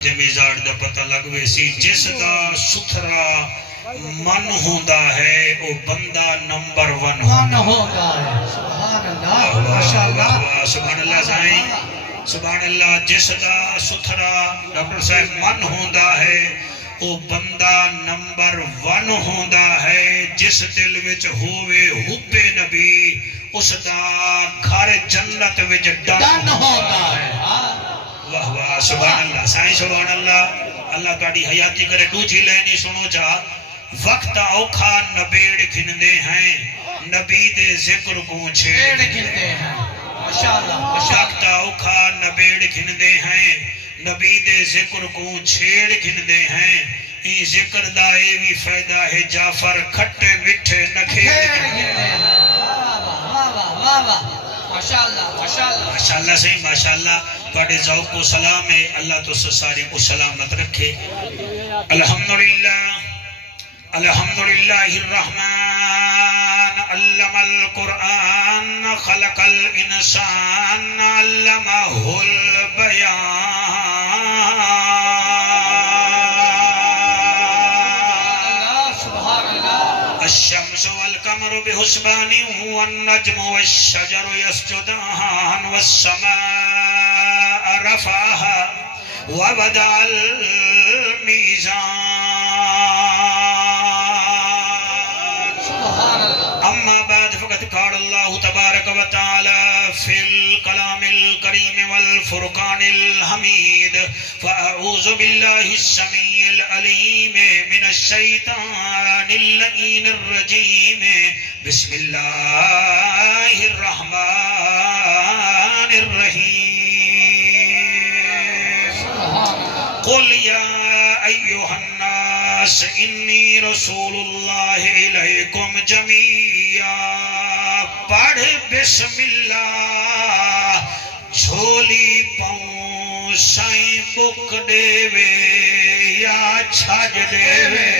مزاج دا پتہ لگوے سی جس دا ستھرا من ہوندا ہے او بندہ نمبر 1 ہوندا ہے۔ سبحان اللہ، ماشاءاللہ، سبحان اللہ سائیں، سبحان اللہ۔ جس دا ستھرا ڈاکٹر صاحب من ہوندا ہے او بندہ نمبر 1 ہوندا ہے۔ جس دل وچ ہووے حب نبی اس دا گھر جنت وچ ڈن ہوندا ہے۔ واہ واہ سبحان اللہ سائیں، سبحان اللہ۔ اللہ تاڑی حیاتی کرے دوجھی لینی سنو جا۔ وقت اوکھا نبیڑ گھندے ہیں، نبی دے ذکر کو چھیڑ گھندے ہیں۔ ماشاءاللہ، وقت اوکھا نبیڑ گھندے ہیں، نبی دے ذکر کو چھیڑ گھندے ہیں۔ این ذکر دا اے بھی فائدہ ہے جعفر کھٹے مٹھے نکھیڑ گھندے ہیں۔ واہ واہ واہ واہ، ماشاءاللہ ماشاءاللہ ماشاءاللہ صحیح ماشاءاللہ۔ بڑے ذوق و سلام ہے، اللہ تو ساری کو سلامت رکھے۔ الحمدللہ الحمدللہ الرحمن علم القرآن خلق الانسان علمہ البیان الشمس والقمر بحسبان والنجم والشجر يسجدان والسماء رفعها ووضع الميزان أما بعد فقد قال الله تبارك وتعالى في الكلام الكريم والفرقان الحميد فأعوذ بالله السميع العليم من الشيطان اللعين الرجيم بسم الله الرحمن الرحيم قل يا أيها الناس إني رسول الله إليكم جميعا پڑھ بسم اللہ جھولی پاؤں سائیں بک دے وے یا چھاج دے وے۔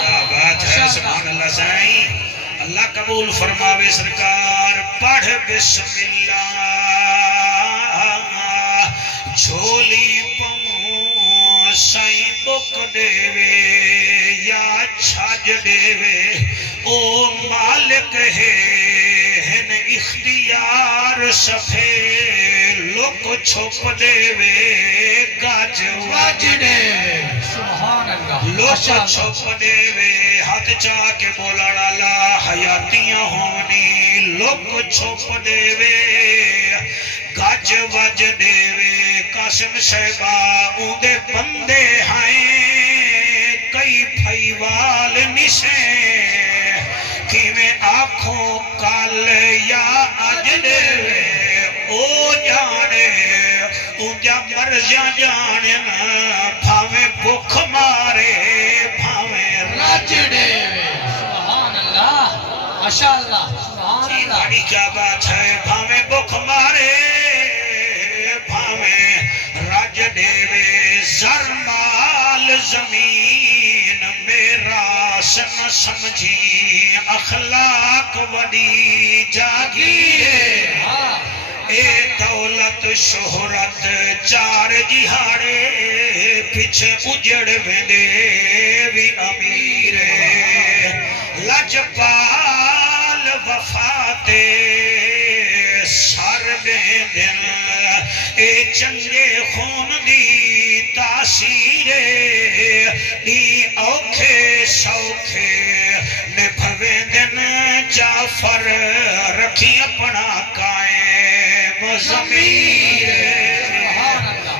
کیا بات ہے سبحان اللہ سائیں، اللہ قبول فرماوے سرکار۔ پڑھ بسم اللہ جھولی پاؤں سائیں بک دے وے یا چھاج دے وے۔ او مالک ہے ہن اختیار سفے لک چھپ دے وے گاج واج دے وے۔ سبحان اللہ، لک چھپ دے وے ہاتھ چاہ کے بولانا لا حیاتیاں ہونی لک چھپ دے وے گاج واج دے وے۔ قاسم صاحبہ اوندے بندے ہیں کئی پھائیوال نشیں کہ میں آنکھوں کال یا آج دے وے او جانے اونجا مرزیاں جانے بھاویں بکھ مارے بھاویں راج دے وے۔ سبحان اللہ، ماشاءاللہ، سبحان جی اللہ۔ بڑی کیا بات ہے، بھاویں بکھ مارے بھاویں راج دے وے۔ زر مال زمین میرا سن سمجھی اخلاق وڈی جاگی ہے۔ اے دولت شہرت چار جہاڑے پیچھے اجڑ ویندے وی امیر ہے۔ لجپال وفاتے سر دین اے چنگے خون دی تاثیر دی اوکھے سوکھے نبھوے دن جعفر رکھی اپنا قائم ضمیر۔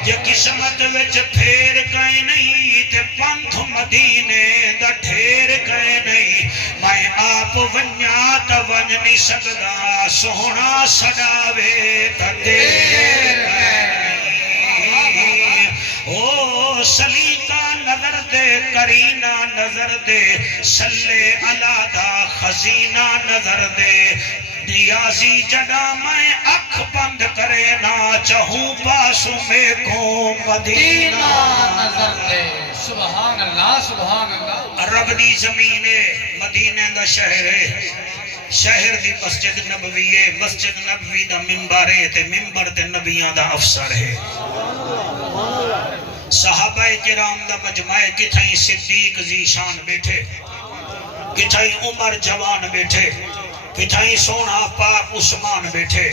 یہ قسمت وچ پھیر کہیں نہیں تے پنتھ مدینے دا ٹھیر کہیں نہیں۔ میں آپ ونیا تا ون نہیں سکدا سونا سڑاوے تا دیر کہیں نہیں۔ او سلیقہ نظر دے کرینہ نظر دے سلے علا دا خزینہ نظر دے۔ نیازی جڑا میں اکھ بند کرے نہ چاہوں پاسوں میں کو مدینہ نظر دے۔ سبحان اللہ، سبحان اللہ۔ رب دی زمین مدینہ دا شہر ہے، شہر دی مسجد نبوی ہے، مسجد نبوی دا منبر ہے تے منبر تے نبیان دا افسر ہے۔ صحابہ کرام دا مجمع کتھائیں صدیق ذیشان بیٹھے، کتھائیں عمر جوان بیٹھے، کتھائیں سونا پاک عثمان بیٹھے،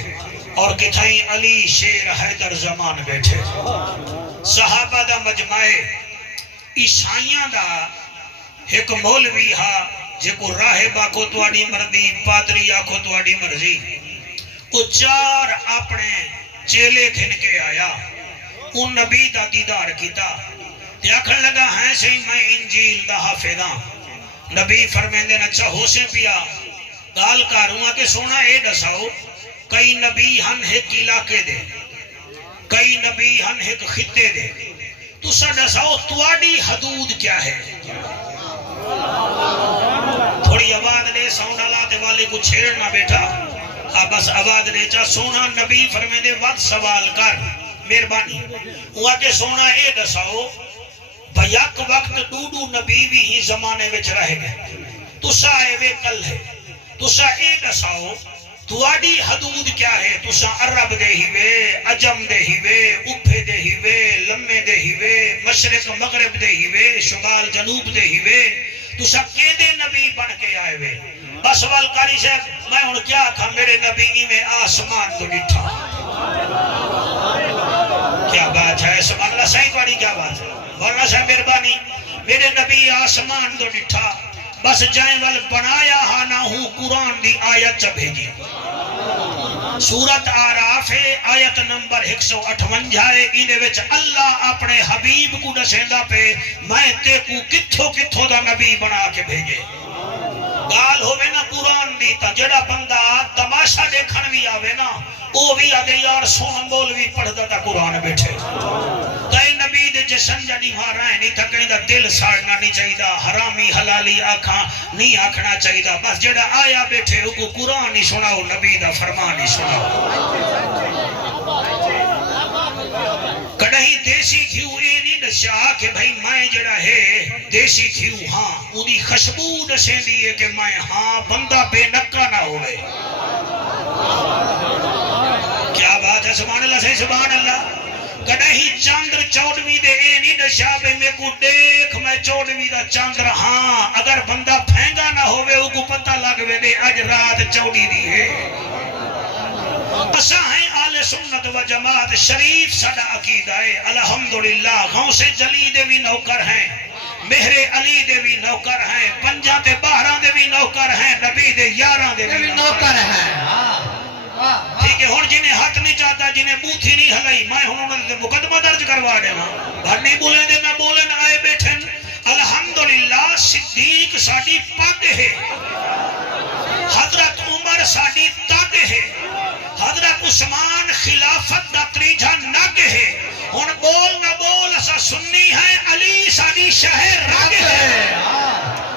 اور کتھائیں علی شیر حیدر زمان بیٹھے۔ صحابہ دا مجمع عیسائیاں دا ایک مولوی ہا جکو راہبہ کو تواڈی مرضی، پادری آکھو تواڈی مرضی، وہ چار اپنے چیلے گھن کے آیا، ان نبی دا دیدار کیتا تے آکھن لگا ہے سے میں انجیل دا حافظ ہاں۔ نبی فرمیندے نہ چاہو سے پیا گال کاروں کہ سونا اے دساؤ کئی نبی ہن ایک علاقے دے، کئی نبی ہن ایک خطے دے، تو سا دساؤ تواڈی حدود کیا ہے؟ تھوڑی آواز دے ساؤنڈ لاتے والے کو چھیڑنا بیٹھا، بس آواز دے چا سونا نبی فرمیندے وقت سوال کر مہربانی ہوا کہ سونا اے دساؤ بیک وقت ڈوڈو نبی بھی ہی زمانے وچ رہ گئے، تسا اے وے کل ہے، تسا اے دساؤ تواڈی حدود کیا ہے؟ تسا عرب دے ہی وے، عجم دے ہی وے، اوپھے دے ہی وے، لمے دے ہی وے، مشرق مغرب دے ہی وے، شمال جنوب دے ہی وے، تسا کے دے نبی بن کے آئے وے؟ بس والکاری صاحب میں ہن کیا کھا میرے نبی میں آسمان تو ڈٹھا۔ کیا بات ہے سبحان اللہ، صحیح پڑھی کیا بات ہے؟ ورنہ سے مہربانی میرے نبی آسمان تو ڈٹھا، بس جائیں وال بنایا ہاں نہ ہوں قرآن دی آیت چا بھیجی۔ سورت آراف ہے آیت نمبر 158 ہے، انہیں وچ اللہ اپنے حبیب کو دسیندہ پہ میں تے کو کتھو کتھو دا نبی بنا کے بھیجے۔ گال ہوئے نا قرآن دی تا جڑا بندہ تماشا دیکھن بھی آوے نا او بھی آدھے یار سونا مولوی پڑھ دا قرآن بیٹھے۔ کئی نبی دے جسن جڑی مارائیں نہیں تھا، کہیں دا دل ساڑنا نہیں چاہیے دا، حرامی حلالی آکھاں نہیں آکھنا چاہیے دا، بس جڑا آیا بیٹھے او کو قرآن نہیں سناؤ، نبی دا فرمان نہیں سناؤ۔ کڑہی دیسی کھیو اے نہیں دسیا کہ بھئی میں جڑا ہے دیسی کھیو ہاں اُنہی خشبو دسیں دیئے کہ میں ہاں بندہ بے نکا نہ ہوئے۔ کیا بات ہے سبحان اللہ، صحیح سبحان اللہ۔ کڑہی چاندر چوڑوی دے اے نہیں دسیا بے میں کو دیکھ میں چوڑوی دا چاندر ہاں اگر بندہ پھینگا نہ ہوئے او کو پتہ لگوے دے اج رات چوڑی دی ہے۔ اساں ہیں آل سنت و جماعت شریف سڈا عقیدہ ہے الحمدللہ، غوث جلی دے بھی نوکر ہیں، مہر علی دے بھی نوکر ہیں، پنجاں تے باہراں دے بھی نوکر ہیں، نبی دے یاراں دے بھی نوکر ہیں۔ ٹھیک ہے، ہن جنہیں ہاتھ نہیں چاہتا، جنہیں بوتھی نہیں ہلائی، میں ہن انہوں نے مقدمہ درج کروا دینا، بھر نہیں بولیں دے نہ بولیں آئے بیٹھن۔ الحمدللہ صدیق ساڈی پگ ہے، حضرت عمر ساڈی تگ ہے، حضرت عثمان خلافت دا تریجا نگ ہے، ہن بول نہ بول اسا سنی ہے، علی ساڈی شہر رگ ہے،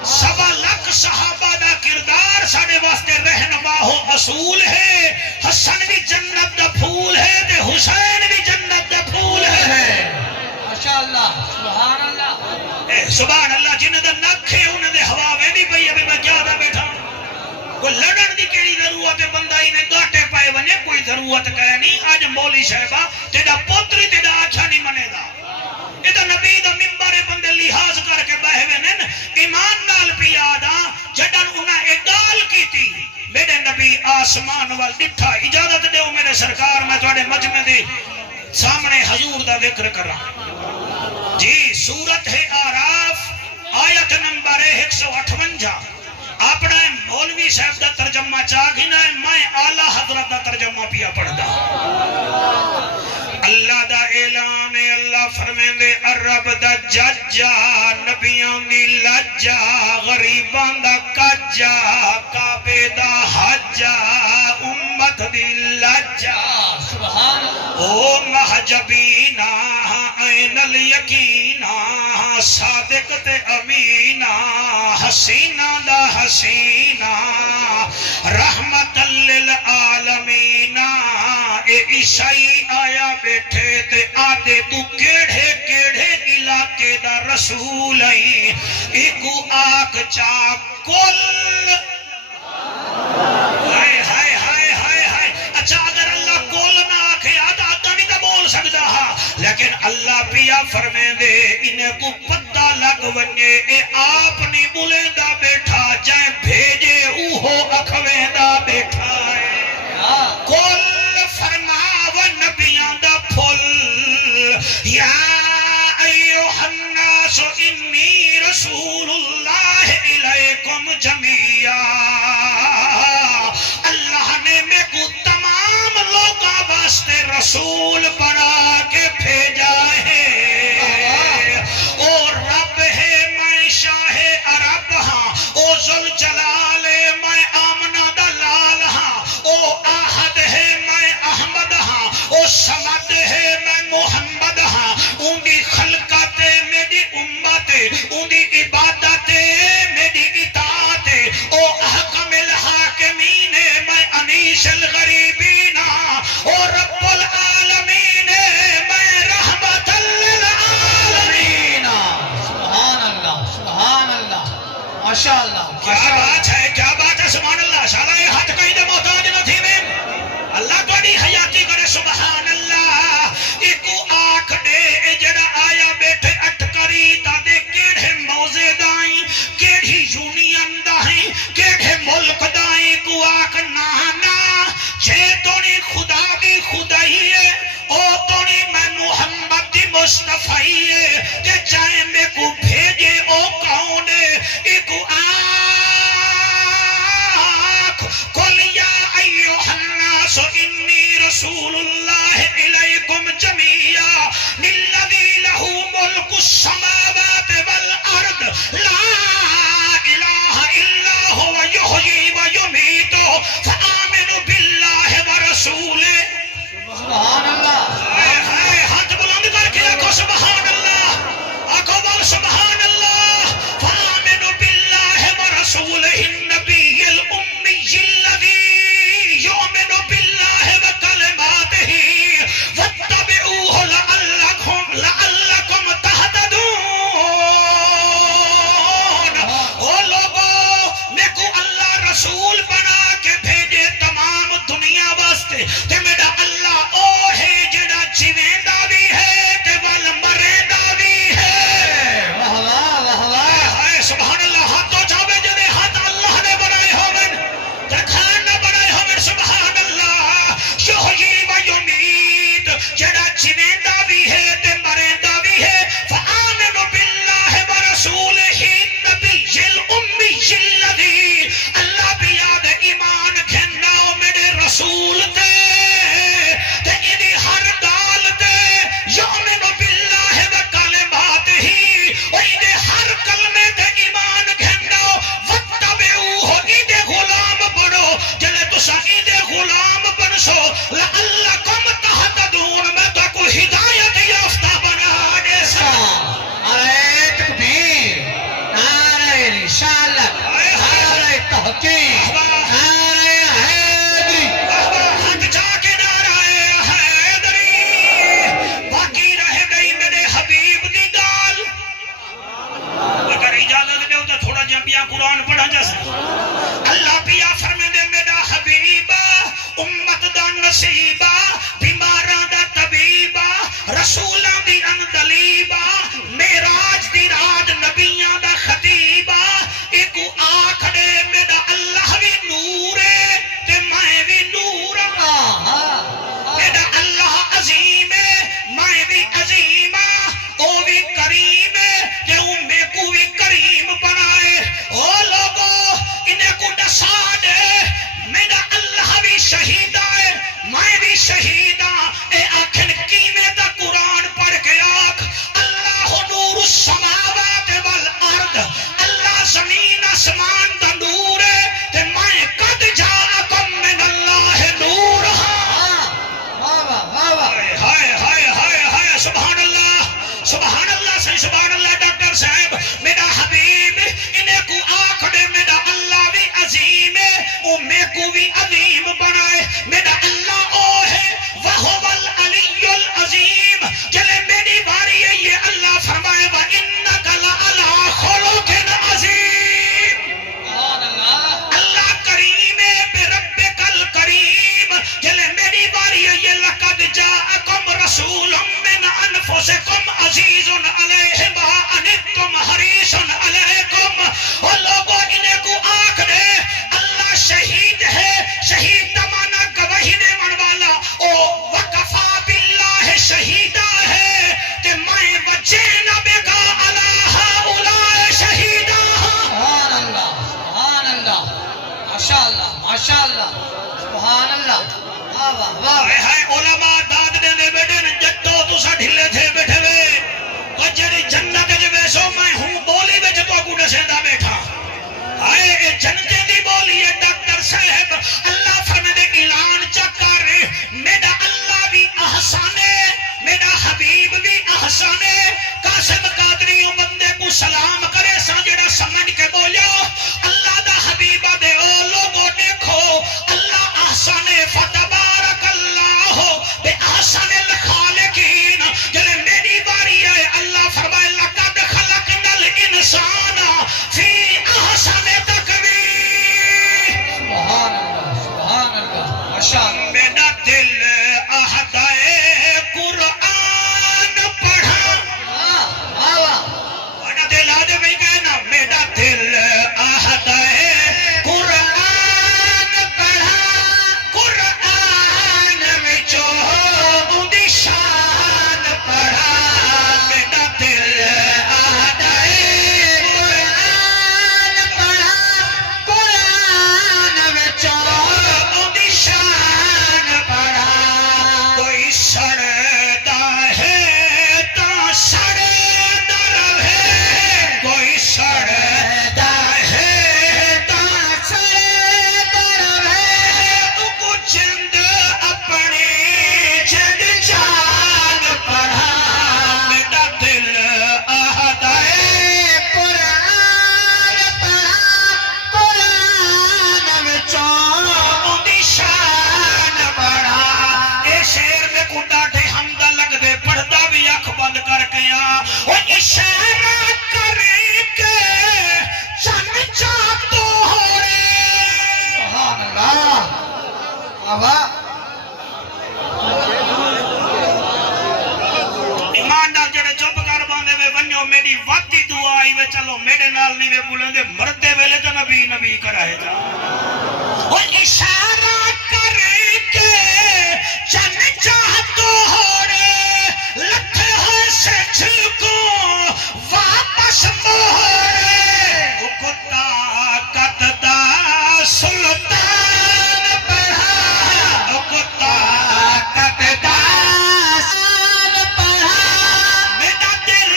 1.25 لاکھ صحابہ دا کردار ساڈے واسطے رہنما ہو اصول ہے، حسن بھی جنت دا پھول ہے تے حسین بھی جنت دا پھول ہے۔ ماشاءاللہ سبحان اللہ، سبحان اللہ، جنہ دا نک ہے انہوں نے ہوا میں نہیں پئی، ابھی میں کیا دا بیٹھا کوئی لڑن دی کیڑی ضرورت ہے؟ بندہ انہیں گاٹے پائے ونے کوئی ضرورت کہے نہیں۔ آج مولی صاحبہ تیڑا پوتری تیڑا آچھا نہیں منے دا، یہ تو نبی دا ممبر بندے لحاظ کر کے بہے وینن ایمان نال پیادا جڑن انہاں اگال کی تھی میرے نبی آسمان وال ڈٹھا۔ اجازت دیو میرے سرکار میں تواڈے مجمع دے سامنے حضور دا ذکر کراں جی۔ سورت ہے آراف آیت نمبر 158، اپنا مولوی صاحب دا ترجمہ چاہ گھنا ہے، میں اعلیٰ حضرت دا ترجمہ پیا پڑھ دا۔ اللہ دا اعلان ہے، اللہ فرمین دے عرب دا ججا، نبیان دی لجا، غریبان دا کجا، کعبے دا حجا، امت دی لجا، او محجبینا این الیقینا، صادق تے امینا، حسینہ دا حسینہ، رحمت للعالمین۔ اے عیسائی آیا بیٹھے تے آدھے تو کیڑھے کیڑھے علاقے دا رسول آئی، ایکو آکھ چا کل۔ ہائے ہائے ہائے ہائے ہائے، اچھا اگر اللہ کل نہ آکھے آدھا نہیں تو بول سکتا ہاں، لیکن اللہ پیا فرمیں دے انہیں کو پتہ لگ ونجے اے آپ نہیں بولیں دا بیٹھا جائیں بھیجے اوہو اکھویں دا بیٹھا ہے کل فرماو نبیان دا پھل یا ایوہ الناس انی رسول اللہ علیکم جمیعا اللہ نے میں کو تمام لوگاں واسطے رسول بنا کے بھیجا ہے اور رب ہے میں شاہ عرب ہاں او ذوالجلال میں آمنہ دلال ہاں او آہد ہے میں احمد ہاں او سمد ہے میں محمد ہاں ان دی خلقت میری امت ان دی عبادت میری اطاعت او احکم الحاکمین میں انیس الغریبین او رب العالمین میں رحمت للعالمین سبحان اللہ ماشاءاللہ کیا بات ہے کیا بات ہے سبحان اللہ شالا یہ ہاتھ کہیں دے محتاج نہ تھی میں اللہ توڑی حیاتی کرے سبحان اللہ ایکو آنکھ دے جڑا آیا بیٹھے اٹکری تا دے کیڑے موزے دائیں کیڑی یونین دائیں کیڑے ملک دائیں کو آنکھ نانا چھے توڑی خدا بھی خدائی ہے او توڑی میں محمد دی مصطفی ہے کہ چاہے میں کو بھیجے او کون ہے ایکو آنکھ قل یا ایوہ الناس انی رسول اللہ علیکم جمیعا للذی لہو ملک السماوات والارض لا الہ الا ہوا یحیی و یمیت فآمنوا باللہ ورسولہ سبحان اللہ ہاتھ بلند کر کے آکھو سبحان اللہ آکھو بول سبحان اللہ فآمنوا باللہ ورسولہ النبی الأمی الذی یؤمن باللہ وکلماتہ واتبعوہ لعلکم تہتدون او لوگو میں کو اللہ رسول بنا کے بھیجے تمام دنیا واسطے تے میرا اللہ او ہے جڑا جیویندا بھی ہے تے ول مریندا بھی ہے واہ واہ واہ واہ ہائے سبحان اللہ ہاتھوں چاہے جڑے ہاتھ اللہ نے بنائے ہوون تے کھان نہ بنائے ہوون سبحان اللہ یحیی و یمیت جڑا جیویندا بھی ہے تے مریندا بھی ہے فآمنوا باللہ ورسولہ النبی الأمی الذی اللہ بھی یاد ایمان گھناؤ میرے رسول تے انہی ہر گال تے یؤمن باللہ وکلماتہ انہی ہر کلمے تے ایمان گھناؤ واتبعوہ انہی غلام بنو جلے تسا انہی غلام بنسو لعلکم تہتدون میں تو کو ہدایت یافتہ بنا دے سا نعرہ تکبیر نعرہ رسالت نعرہ تحقیق نعرہ حیدری ہاتھ جا کے نعرہ حیدری باقی رہ گئی میرے حبیب دی گال اگر اجازت دے تو تھوڑا جہاں پیا قرآن پڑھا جا سکتا اللہ پیا فرمے دے میرا حبیبہ امت دا نصیبہ بیماراں دا طبیبہ رسولاں دی اندلیبہ معراج دی رات نبیاں دا خطیبہ ایکو آنکھ دے میرا اللہ بھی نور ہے تے میں بھی نور ہاں میرا اللہ عظیم ہے میں بھی عظیم ہاں او بھی کریم ہے کہ میں کو بھی کریم بنائے او لوگو انہیں کو ڈسا دے میرا اللہ بھی شہیدہ ہے میں بھی میری واتی دعا آئی وے چلو میرے نال نہیں وے بولیں دے مردے ویلے تو نبی نبی کرائے جا وہ اشارہ کر کے چن چاہتو ہو رے لکھے ہوئے سے چھلکو واپس موڑے وہ کتا قد دا سلطان پڑھا وہ کتا قد دا سلطان پڑھا میرا دل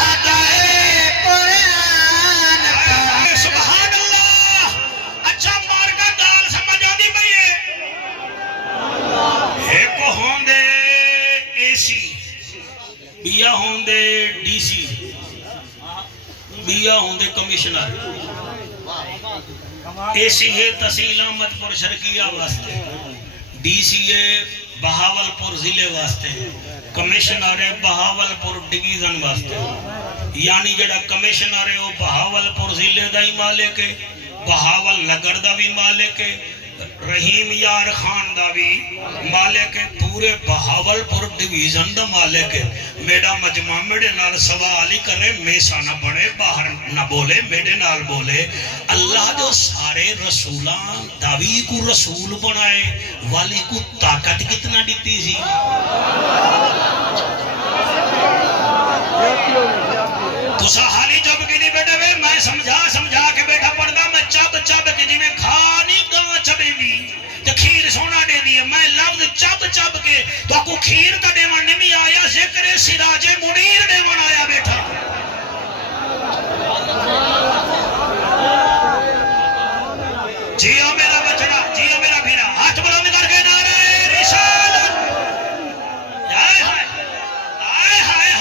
آدھائے قرآن پڑھا سبحان اللہ اچھا مارکا دال سمجھ آدھی بھئیے ایک ہوندے اے سی بیا ہوندے ڈی سی بیا ہوندے کمیشنر اے سی ہے تحصیل احمد پور شرقیہ واسطے ڈی سی ہے بہاول پور ضلع واسطے کمیشنر ہے بہاول پور ڈویژن واسطے یعنی جڑا کمیشنر ہے وہ بہاول پور ضلع دا ہی مالک ہے بہاول نگر دا بھی مالک ہے رحیم یار خان دا بھی مالک ہے پورے بہاول پور ڈویژن دا مالک ہے میرا مجمع میرے نال سوال ہی کرے میسا نہ بڑے باہر نہ بولے میرے نال بولے اللہ جو سارے رسولان داوی کو رسول بنائے والی کو طاقت کتنا دیتی سی تو سہالی جب کی نہیں بیٹے وے میں سمجھا کے بیٹا پڑھدا میں چب کے جی میں کھا نہیں گاں چبے بھی تو کھیر سونا دے دیئے میں لفظ چب کے تو کو کھیر تا دیوان نمی آیا ذکر سراج منیر دیوان آیا بیٹھا جیو میرا بچڑا جیو میرا بھیرا ہاتھ بلند کر کے نعرہ رسالت آئے ہائے آئے ہائے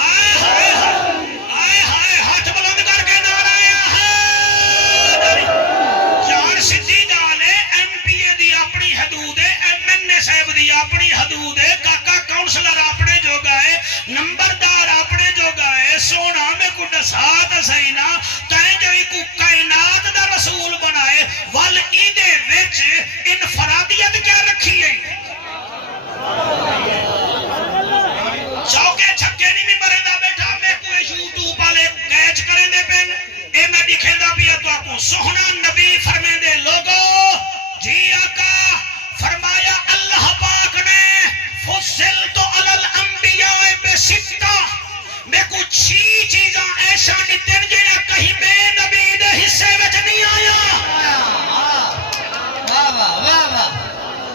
آئے ہائے آئے ہائے ہاتھ بلند کر کے نعرہ حیدری یار سدھی گال ہے ایم پی اے دی اپنی حدود ہے ایم این اے صاحب دی اپنی حدود ہے کاکا کاؤنسلر اپنے جو گئے نمبردار اپنے جو گئے سونا میں کو دسات سینا تائیں جو ایک کائنات دا رسول بنائے وال ایدے وچ انفرادیت کیا رکھی ہے چوکے چھکے نہیں بھی مرے دا بیٹھا میں کوئی یوٹیوب والے کیچ کریں دے پین اے میں دکھیں دا بھی ہے تو آپ کو سوہنا نبی فرمیں دے لوگو جی آقا فرمایا اللہ پاک نے فضلت علی الانبیاء بستہ میں کچھ چھی چیزاں ایسا نتن جنہ کہیں بے نبی دے حصے وچ نہیں آیا واہ واہ واہ واہ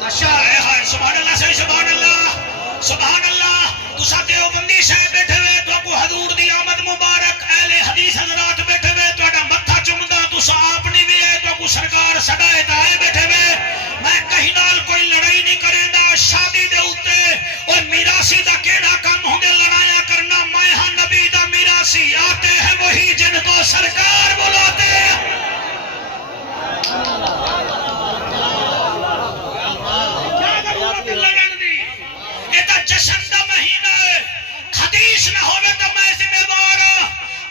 ماشاء اللہ سبحان اللہ صحیح سبحان اللہ سبحان اللہ تسا دیوبندی صاحب بیٹھے ہوئے تو کو حضور دی آمد مبارک اہل حدیث حضرات بیٹھے ہوئے تو اڈا متھا چمدا تسا آپ نہیں بھی ہے تو کو سرکار سڑائے دائے بیٹھے ہوئے میں کہیں نال کوئی لڑائی نہیں کریں دا شادی دے ہوتے اور میراسی دا کیڑا کام ہوں دے لڑایا کرنا میں ہاں نبی دا میراسی آتے ہیں وہی جن کو سرکار بلاتے ہیں جشن دا مہینہ ہے حدیث نہ ہوئے تو میں ذمہ وار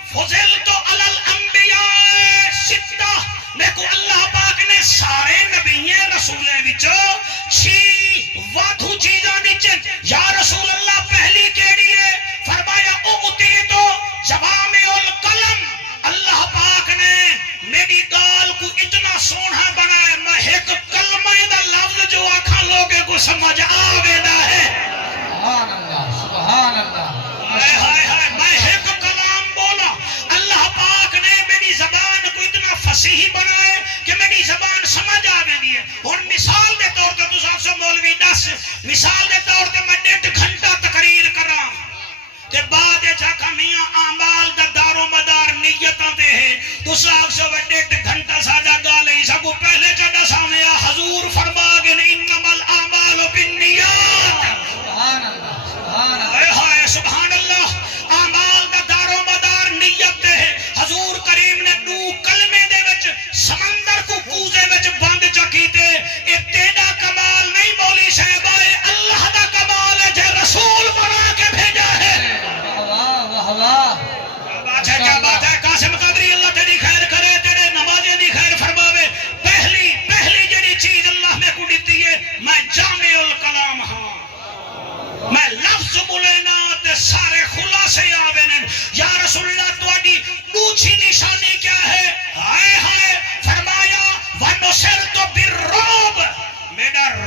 فضلت علی الانبیاء ستہ میں کو اللہ پاک نے سارے نبییں رسولیں وچوں چھی وادھو چیزاں نیچے یا رسول اللہ پہلی کیڑی ہے فرمایا اوتی تو جوامع القلم اللہ پاک نے میری گال کو اتنا سونا بنایا میں ایک کلمہ دا لفظ جو آکھاں لوگے کو سمجھ آویدہ ہے سبحان اللہ سبحان اللہ ہائے ہائے ہائے میں ایک کلام بولا اللہ پاک نے میری زبان کو اتنا فصیح بنائے کہ میری زبان سمجھ آوے دی ہے اور مثال دے طور تے تو ساتھ سو مولوی دس مثال دے طور تے میں 1.5 گھنٹہ تقریر کراں تے بعد جاکا میاں اعمال دا دار و مدار نیتاں تے ہے تو ساتھ سو 1.5 گھنٹہ ساجا گالے سکو پہلے چڑھا سامنے حضور فرما گے انما الاعمال بالنیات سبحان اللہ سبحان اللہ اے ہائے سبحان اللہ اعمال دا دار و مدار نیت تے ہے حضور کریم نے دو کلمے دے وچ سمندر کو کوزے وچ بند چکیتے اے تیرا کمال نہیں مولی صاحب اے اللہ دا کمال ہے جے رسول بنا کے بھیجا ہے واہ واہ کیا بات ہے قاسم قادری اللہ تیری خیر کرے تیرے نمازیں دی خیر فرماوے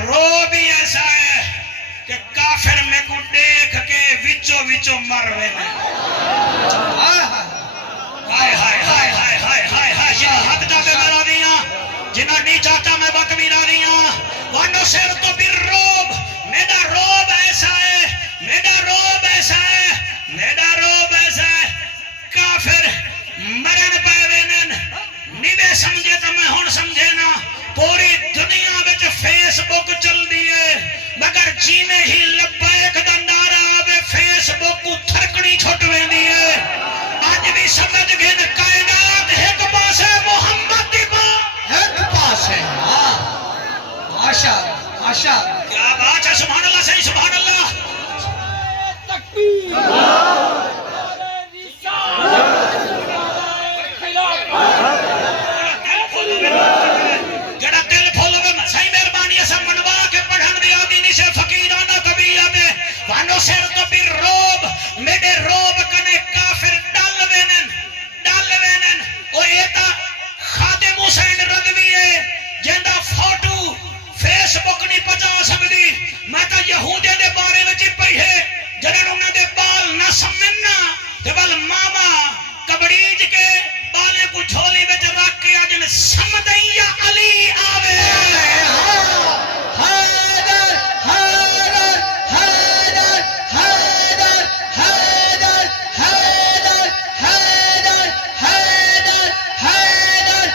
رو بھی ایسا ہے کہ کافر میں کو دیکھ کے وچو وچو مر رہے ہیں ہائے ہائے ہائے ہائے ہائے ہائے ہائے یا حد جاتے مرا دیا جنہاں نہیں چاہتا میں بات میرا دیا وانو سیر تو پھر روب میرا روب ایسا ہے میرا روب ایسا ہے میرا روب ایسا ہے کافر مرن پہ وینن نیوے سمجھے تو میں ہون سمجھے نا پوری دنیا بچ فیس بک چل دیئے مگر جی میں ہی لبیک دندارہ آوے فیس بک کو تھرکنی چھوٹویں دیئے آج بھی سمجھ گئے کائنات ایک پاس ہے محمد دی ایک پاس ہے ماشاء ماشاء کیا بات ہے سبحان اللہ صحیح سبحان اللہ جڑا دل پھول ہوئے صحیح مہربانی ایسا منوا کے پڑھن دیا دینی سے فقیرانہ طبیعہ میں وانو سیر تو پھر روب میرے روب کنے کافر ڈال وینن او ایتا خادم حسین رضوی ہے جندہ فوٹو فیس بک نہیں پچا سکتی میں تا یہودے دے بارے میں جی پئی ہے جنہوں انہوں دے بال نہ سمنا تے بل ماما کبڑیج کے بالے کو جھولی میں رکھ کے آجن سمدیں یا علی آوے حیدر حیدر حیدر حیدر حیدر حیدر حیدر حیدر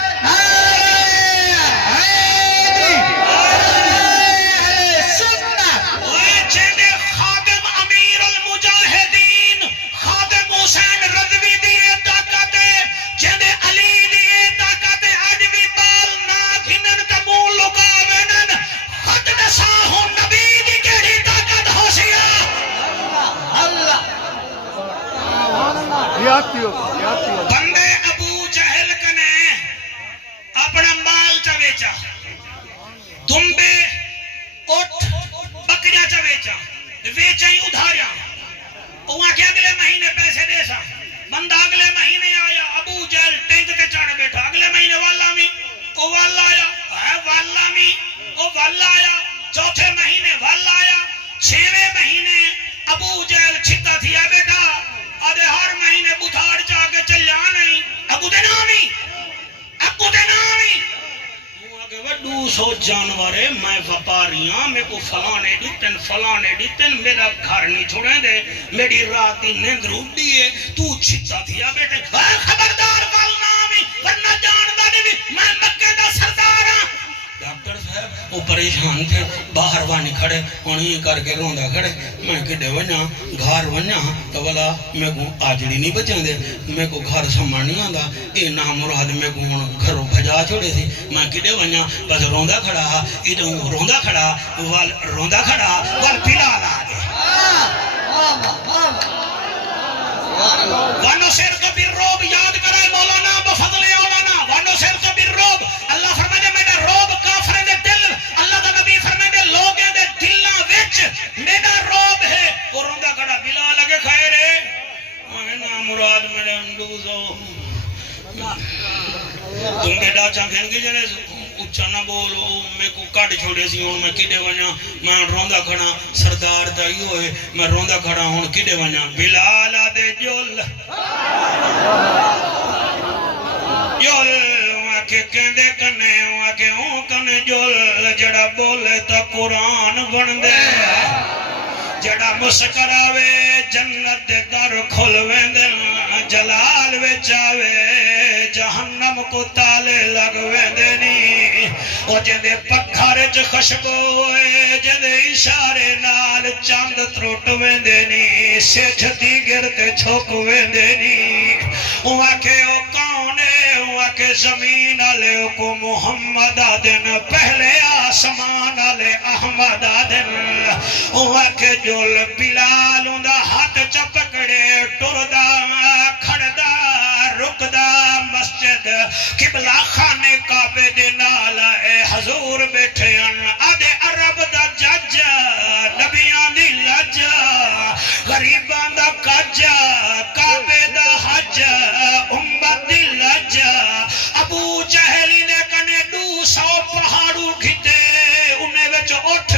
حیدر سنت اوے جیندے خادم امیر المجاہدین خادم حسین رضوی دیئے طاقت جیندے علی دیئے طاقت آج بھی بال نا گھنن کمون لکاوینن خط نسا ہوں نبی دی کیڑی طاقت ہو سیا اللہ بندے ابو جہل کنے اپنا مال چا ویچا دمبے اٹھ بکریاں چا ویچا ویچا ہی ادھاریا وہاں کے اگلے مہینے پیسے دے سا بندہ اگلے مہینے آیا ابو جہل ٹینک تے چڑھ بیٹھا اگلے مہینے والا می او والا آیا ہے والا می او والا آیا چوتھے مہینے والا آیا چھویں مہینے ابو جہل چھتا تھیا بیٹا آدھے ہر مہینے بتھاڑ چاہ کے چلیا نہیں ابو دے نامی وہ آگے وڈو سو جانورے میں وپاریاں میں کو فلانے دیتن میرا گھر نہیں چھوڑیں دے میری راتی نیند روپ دیئے تو چھتا تھیا بیٹے خبردار والنامی ورنہ جاندہ دیوی میں مکہ دا سردار ہاں ڈاکٹر صاحب وہ پریشان تھے باہر وانی کھڑے انہیں کر کے روندہ کھڑے میں کڈے ونیا گھر ونیا تو والا میں کو آجڑی نہیں بچیں دے میں کو گھر سمان نہیں آندا اے نام مراد میں کو گھروں بھجا چھوڑے تھی میں کڈے ونیا بس روندہ کھڑا ادھوں روندہ کھڑا وال بلال آگے وانو سیر تو پھر روب یاد کرائے مولانا بفضل اولانا وانو سیر تو پھر روب اللہ فرمائے دے میرا روب کافرے دے دل اللہ دا نبی فرمائے دے لوگیں دے دلنا وچ میرا روب ہے وہ روندہ کھڑا بلا لگے خیرے نا مراد میرے اندوزو تم بیٹا چاہیں گے جنہیں اچھا نہ بولو میں کو کٹ چھوڑے سی ہوں میں کڈے ونیا میں روندہ کھڑا سردار دائی ہوئے میں روندہ کھڑا ہوں کڈے ونیا بلال دے جول وہاں کے کہندے کنے وہاں کے ہوں کنے جول جڑا بولے تا قرآن بن دے جڑا مسکراوے جنت دے در کھلویں دل جلال وچاوے جہنم کو تالے لگویں دینی او جندے پکھارج خشبو ہوئے جندے اشارے نال چاند تروٹویں دینی سجھتی گرد چھوکویں دینی وہاں کے او کاؤنے وہاں کے زمین آلے کو محمد آدن پہلے آسمان آلے احمد آدن وہاں کے جول بلال اندہ ہاتھ چپکڑے ٹردہ کھڑدہ رکدہ مسجد قبلہ خانے کعبے دے نالا اے حضور بیٹھے ان آدھے عرب دا جج نبیان دی لج غریبان دا کج کعبے دا حج امت دی لج ابو جہلی نے کنے 200 پہاڑو گھتے انہیں وچ اٹھ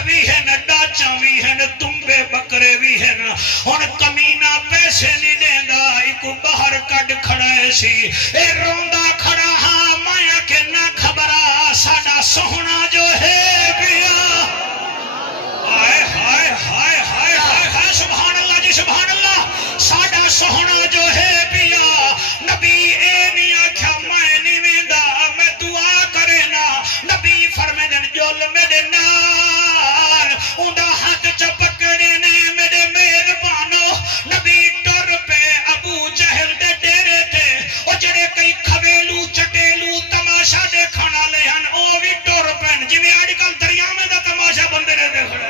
سی اے روندا کھڑا ہاں میں کہ نہ خبرا ساڈا سوہنا جو ہے پیا ہائے ہائے ہائے ہائے ہائے ہائے سبحان اللہ جی سبحان اللہ ساڈا سوہنا جو ہے پیا نبی اے نہیں آکھیا میں نہیں ویندا میں دعا کرے نا نبی فرمیندن جول میرے نال اوندا ہاتھ چ پکڑے نے میرے مہربانو نبی ٹر پہ ابو جہل دے ڈیرے تے او جڑے کئی کھویلو چٹیلو تماشا دیکھن والے ہن او وی ٹر پین جویں اج کل دریاویں دا تماشا بندے نے دیکھنا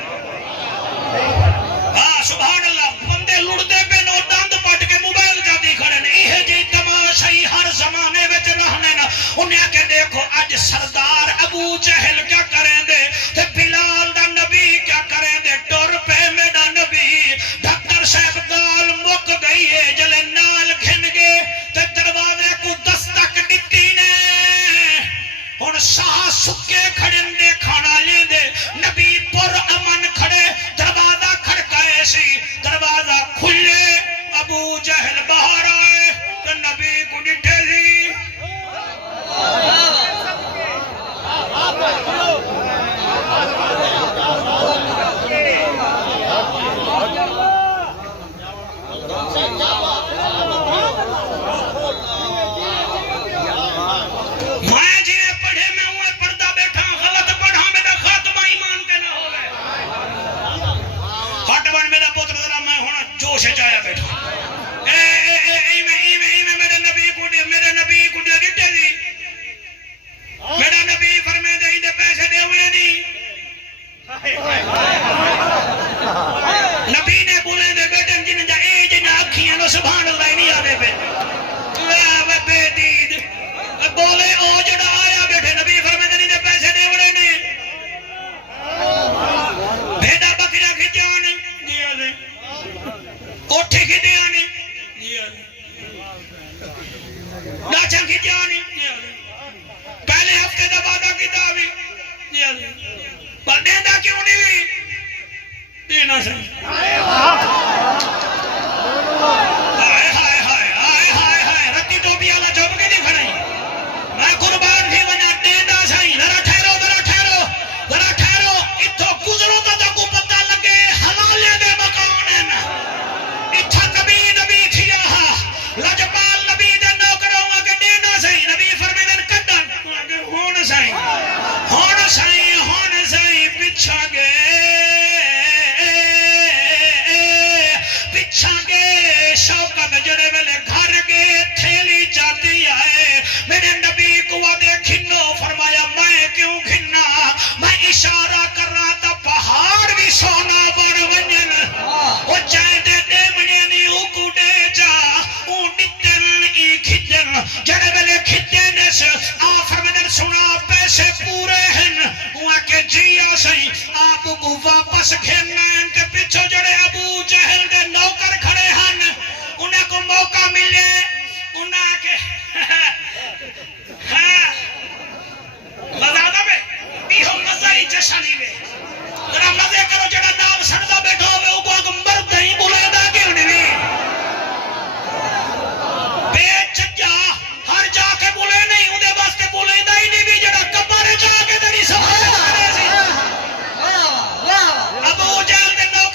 ہاں سبحان اللہ بندے لڑدے پے نو دند پٹ کے موبائل جاتی کھڑے نے یہ جی تماشا ہی ہر زمانے وچ رہنے نا انہیں کہ دیکھو اج سردار ابو جہل کیا کریں دے تے بلال دا نبی کیا کریں دے ٹر پہ میرا نبی ڈاکٹر صاحب گال مک گئی ہے جلے نال گھن گے تے دروازے کو دستک دتی نے ہن ساہ سکے کھڑن دے کھانا لے دے نبی پر امن کھڑے دروازہ کھڑکائے سی دروازہ کھلے ابو جہل باہر آئے تو نبی کو ڈٹھے سی میں جی پڑھے میں ہوئے پردہ بیٹھا غلط پڑھا میرا خاتمہ ایمان کے نہ ہوئے ہٹ بن میرا پتر ذرا میں ہونا جوش چایا بیٹھا میرے نبی کو ڈٹے دی میرا نبی فرمائے دے اندے پیسے دے ہوئے نہیں نبی نے بولے دے بیٹن جن جا اے جن آکھیاں نو سبحان اللہ نہیں آدھے پہ بے دید بولے او جڑا آیا بیٹھے نبی فرمائے دے اندے پیسے دے ہوئے نہیں بھیڑا بکریا کھتیان جی آدھے اوٹھے کھتیان جی آدھے ڈاچن کھتیان جی آدھے پہلے ہفتے دا وعدہ کیتا بھی جی آدھے پر دیندہ کیوں نہیں بھی دینا صحیح ہائے ہائے ہائے ہائے ہائے ہائے رتی ٹوپی والا چوپ کے نہیں کھڑائی میں قربان بھی بنا دیندہ صحیح ذرا ٹھہرو ذرا ٹھہرو ذرا ٹھہرو اتھو گزرو تا کو پتہ لگے حلالے دے مکان ہیں اتھا نبی تھیا لجپال نبی دے نوکروں آگے دینا صحیح نبی فرمیدن کٹن ہون صحیح پچھا گے شوکت جڑے ویلے گھر گے تھیلی چاہتی آئے میرے نبی کو آدھے کھنو فرمایا میں کیوں کھننا میں اشارہ کر رہا تھا پہاڑ بھی سونا بڑھ ونجن وہ چاہے دے دے منے نہیں اوکو دے جا اون ڈٹن ای کھتن جڑے ویلے کھتن اس آفرمدن سنا پیسے پورے ہیں وہاں کے جیا سہی آپ کو واپس گھرنا ہے کہ پچھو جڑے ابو جہل دے نوکر کھڑے ہیں انہیں کو موقع ملے انہیں کے مزہ آدھا بے یہ مزہ ہی چشانی بے ذرا مزے کرو جڑا نام سردہ بیٹھا ہوئے وہ کو اگر مرد نہیں بولے دا کیوں نہیں بے چجا ہر جا کے بولے نہیں انہیں واسطے بولے دا ہی نہیں بھی جڑا کپارے جا کے دری سبھایا کرے سی ابو جہل دے نوکر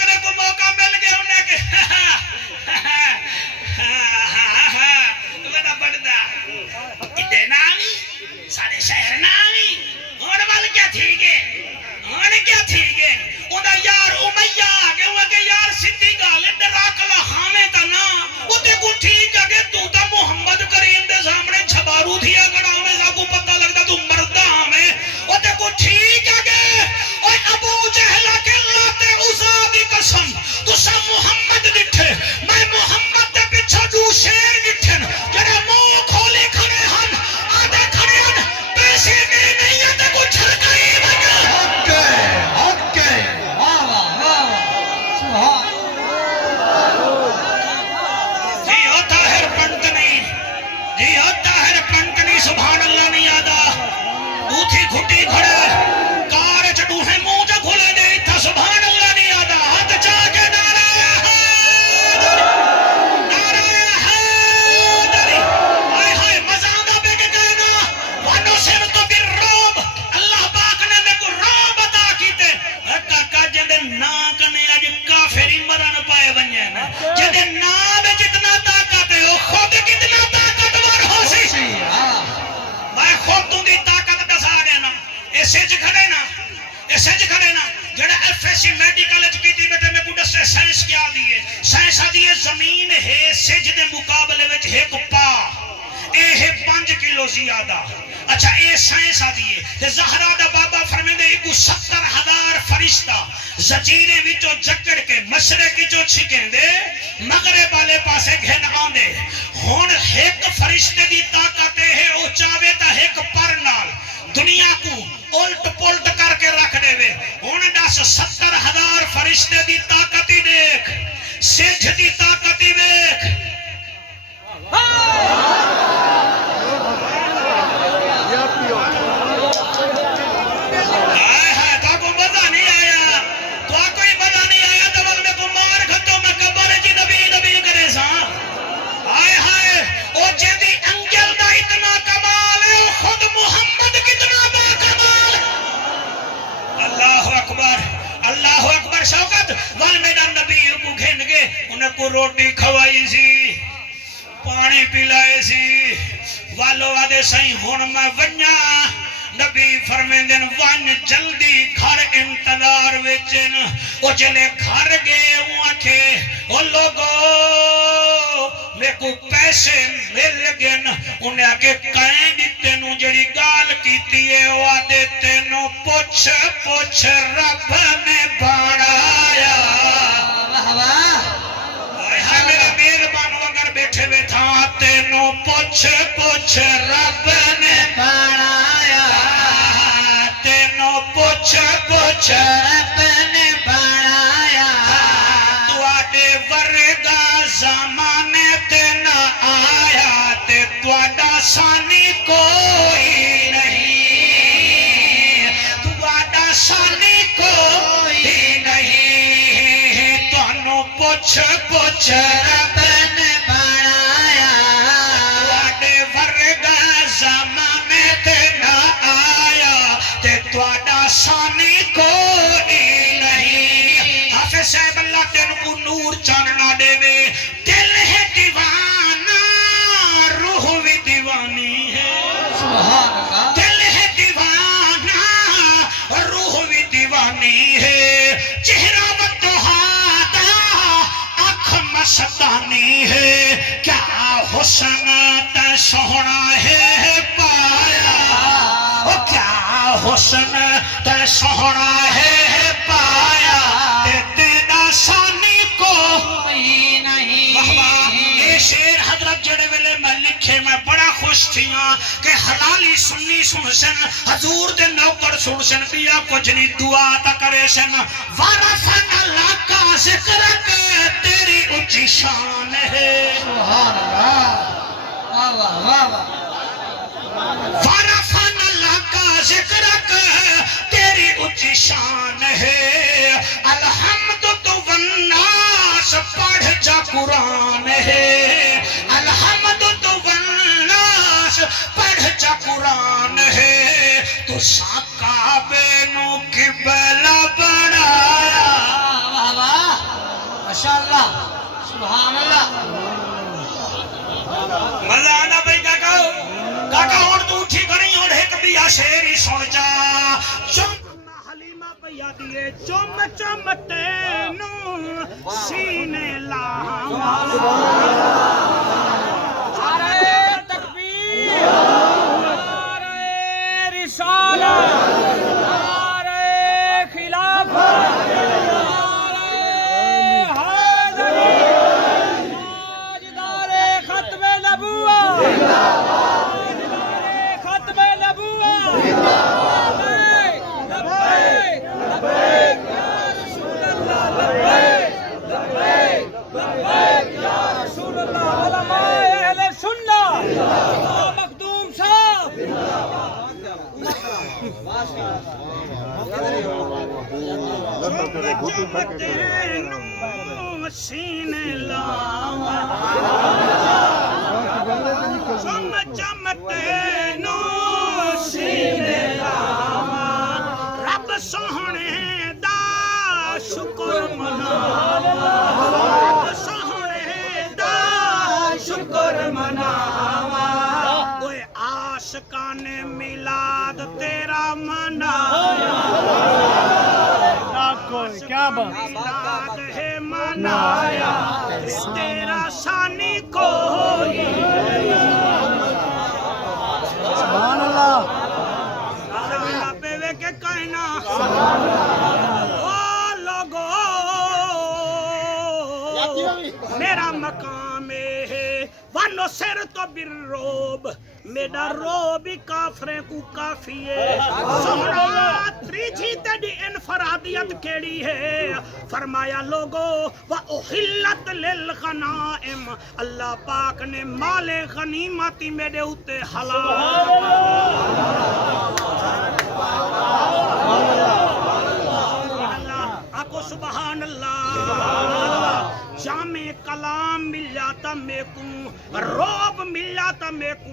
سی میڈیکل کی تھی بیٹے میں کو دسے سائنس کیا دیئے سائنس دیئے زمین ہے سجد مقابلے وچ ایک پا اے ہے 5 کلو زیادہ اچھا اے سائنس دیئے زہرا دا بابا فرمیندے ایکو 70,000 فرشتہ زجیرے وچو جکڑ کے مشرق وچو چھکیں دے مغرب والے پاسے گھن آندے ہون ایک فرشتے دی طاقت ہے او چاہے تا ایک پر نال دنیا کو الٹ پلٹ کر کے رکھ دے وے ہون 70,000 فرشتے دی طاقت ہی دیکھ سجھ دی طاقت ہی دیکھ اللہ اکبر شوکت وال میڈم نبی کو گھن گے انہیں کو روٹی کھوائی سی پانی پلائے سی والو آدھے سائیں ہون میں ونیا نبی فرمیندن ون جلدی گھر انتظار ویچن او جلے گھر گئے آنکھے او لوگو میں کو پیسے مل گن انہیں آکے کہیں دی تینوں جڑی گال کیتی ہے وہ آدھے تینوں پوچھ پوچھ رب نے بڑھایا آئے میرا مہربان اگر بیٹھے ہوئے تھا تینوں پوچھ پوچھ رب نے بڑھایا تینوں پوچھ پوچھ رب نے بڑھایا تو آدھے ورگا زمانے تے نہ آیا تے تو آدھا سانی کوئی نہیں تو آدھا سانی کوئی نہیں تو انو پوچھ پوچھ رب نے بڑھایا تو آدھے ورگا زمانے تے نہ آیا تے تو آدھا سانی کوئی نہیں حافظ صاحب اللہ تین کو نور چاننا دے وے دل ہے دیوانہ روح بھی دیوانی ہے دل ہے دیوانہ روح بھی دیوانی ہے چہرہ بتوہادہ آنکھ مستانی ہے کیا حسن تے سونا ہے پایا کیا حسن تے سونا ہے پایا تے تیرا سانی کوئی نہیں یہ شیر حضرت جڑے ویلے میں لکھے میں بڑا خوش تھیاں کہ حلالی سنی سن سن حضور دے نوکر سن سن بیا کچھ نہیں دعا تا کرے سن وارفن اللہ کا ذکر کے تیری اچھی شان ہے سبحان اللہ واہ واہ واہ وارفن اللہ کا ذکر کے تیری اچھی شان ہے الحمد تو والناس پڑھ جا قرآن ہے الحمد تو والناس پڑھ جا قرآن ہے تو ساکا بینو قبلہ بڑھایا واہ واہ ماشاءاللہ سبحان اللہ مزہ آنا بھئی کاکا اور تو اٹھی کریں اور ایک بیا شیری سن جا چم حلیمہ بیا دیئے چم چم تینوں سینے لاما نعرہ تکبیر نعرہ رسالت نعرہ خلافت نعرہ حیدری تاجدار ختم نبوت تاجدار ختم نبوت لبیک لبیک یا رسول اللہ لبیک لبیک لبیک یا رسول اللہ علماء اہل سنت مخدوم صاحب سینے لاما چم چم تینوں سینے لاما رب سوہنے دا شکر مناوا رب سوہنے دا شکر مناوا کوئی عاشقان میلاد تیرا منایا کیا بات ہے منایا تیرا ثانی کوئی سبحان اللہ پہ وے کے کہنا او لوگو میرا مقام ہے وانو سر تو بالروب میرا روب کافریں کو کافی ہے سونا تریجی تیڈی انفرادیت کیڑی ہے فرمایا لوگو وَأُحِلَّتْ لِلْغَنَائِمْ اللہ پاک نے مال غنیمتی میرے ہوتے حلال آکو سبحان اللہ جامع کلام مل جاتا میں کو روب مل جاتا میں کو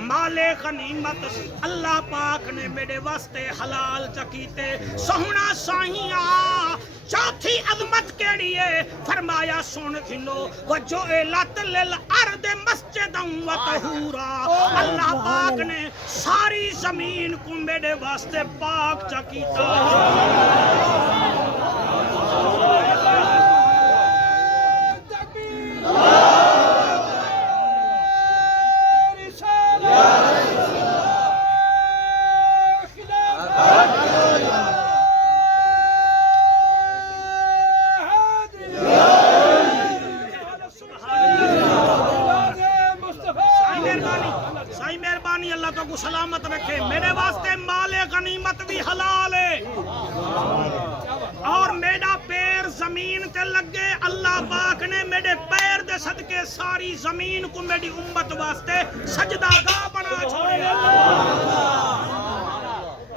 مال غنیمت اللہ پاک نے میرے واسطے حلال چکیتے سونا سائیاں چوتھی عظمت کیڑی ہے فرمایا سن گھنو وَجُعِلَتْ لِلْأَرْضِ مَسْجِدًا وَطَہُورًا اللہ پاک نے ساری زمین کو میرے واسطے پاک چکیتا اللہ تو کو سلامت رکھے میرے واسطے مال غنیمت بھی حلال ہے اور میرا پیر زمین تے لگے اللہ پاک نے میرے پیر دے صدقے ساری زمین کو میری امت واسطے سجدہ گاہ بنا چھوڑے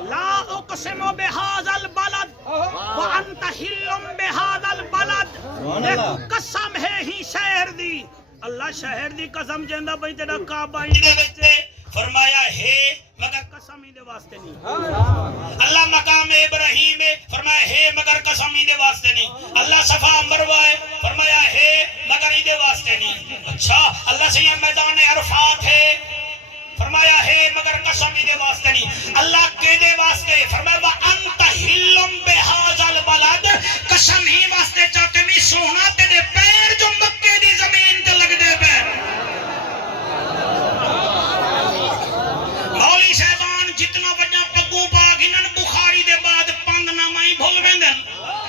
لا اقسم بهذا البلد وانت حل بهذا البلد ایک قسم ہے ہی شہر دی اللہ شہر دی قسم جیندہ بھئی تیرا کعبہ ہی دے بچے فرمایا ہے مگر قسم ہی دے واسطے نہیں اللہ مقام ابراہیم ہے فرمایا ہے مگر قسم ہی دے واسطے نہیں اللہ صفا مروہ ہے فرمایا ہے مگر ہی دے واسطے نہیں اچھا اللہ سے یہ میدان عرفات ہے فرمایا ہے مگر قسم ہی دے واسطے نہیں اللہ کے دے واسطے فرمایا وَأَنْتَ حِلٌّ بِهَذَا الْبَلَدِ قسم ہی واسطے چاہتے میں سونا تیرے پیر جو مکے دی زمین تے لگ دے پہ مولی صاحبان جتنا بجا پگو پاک انہن بخاری دے بعد پند نامائی بھول ویندن